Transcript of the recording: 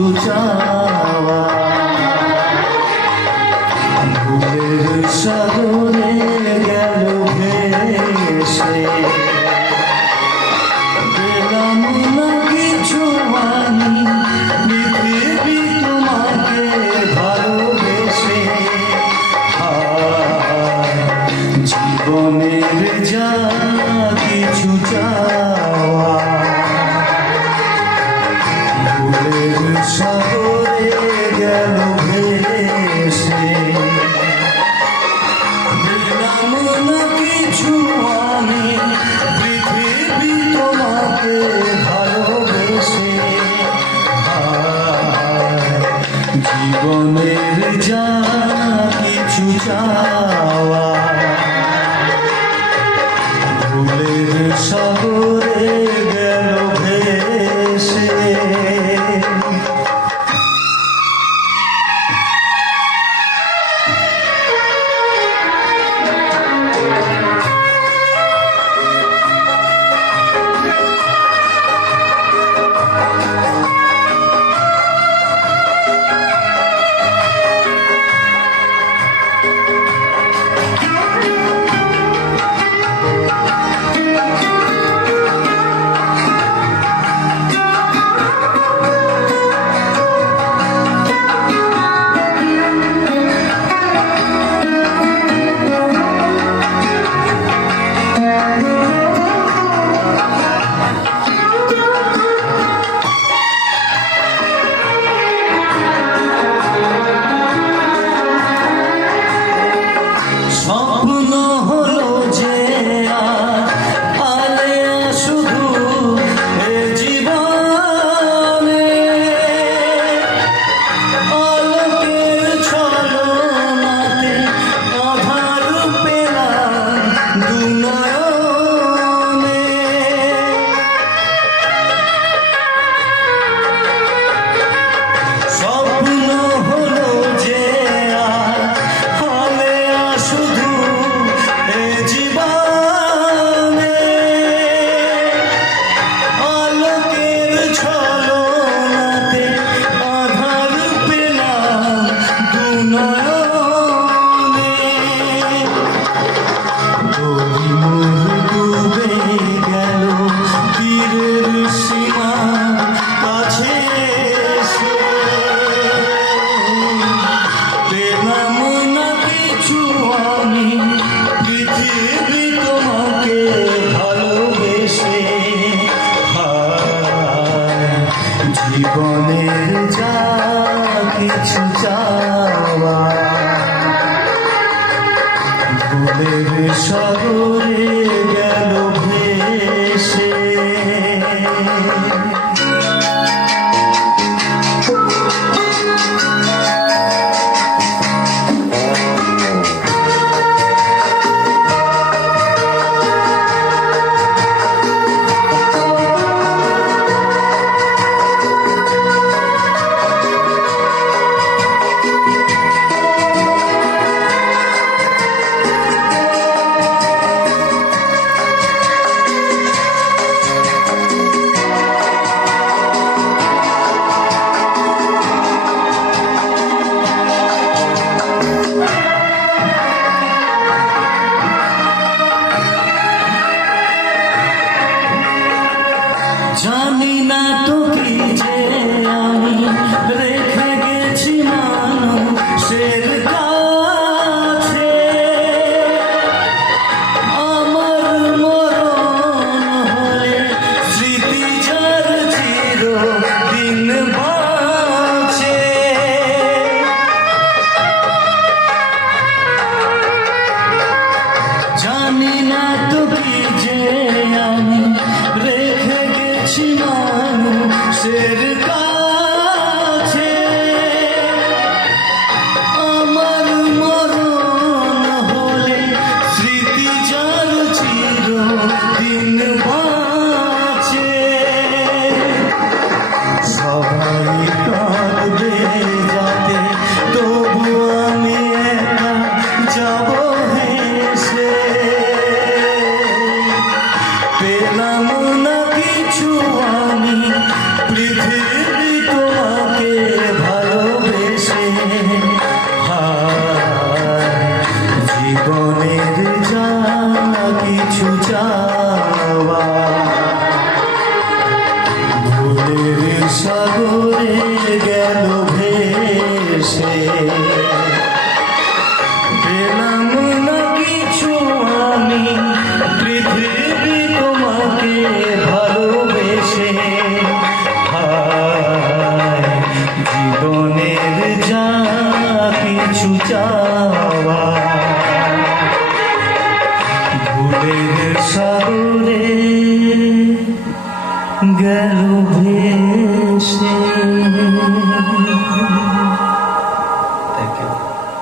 কিছু চাওয়া, ভুলের সাগরে গেল ভেসে, পেলাম না কিছু আমি পৃথিবী তোমাকে ভালোবেসে। জীবনের যা কিছু চাওয়া, ভুলের সাগরে গেল ভেসে, পেলাম না কিছু আমি পৃথিবী তোমাকে ভালোবেসে। জীবনের যা কিছু চাওয়া, ভুলের সাগরে গেল ভেসে। স্বপ্ন হলো যে আলেয়া শুধু এ জীবনে, আলোকের ছলনাতে আধার পেলাম দুনয়নে। স্বপ্ন হলো যে শুধু এ জীবনে, আলোকের ছলনাতে আধার পেলাম দুনয়নে। তরি মোর ডুবে গেল তীরের সীমা কাছে এসে, পেলাম না কিছু আমি পৃথিবী তোমাকে ভালোবেসে। জীবনের যা কিছু চাওয়া, ভুলের সাগরে গেল ভেসে। জানি না তো কি যে আমি রেখে গেছি মানুষের কাছে, আমার মরণ হলে স্মৃতি যার চিরদিন বাঁচে। জানি না তো কি যে আমি রেখে গেছি মানুষের কাছে, গেল ভেসে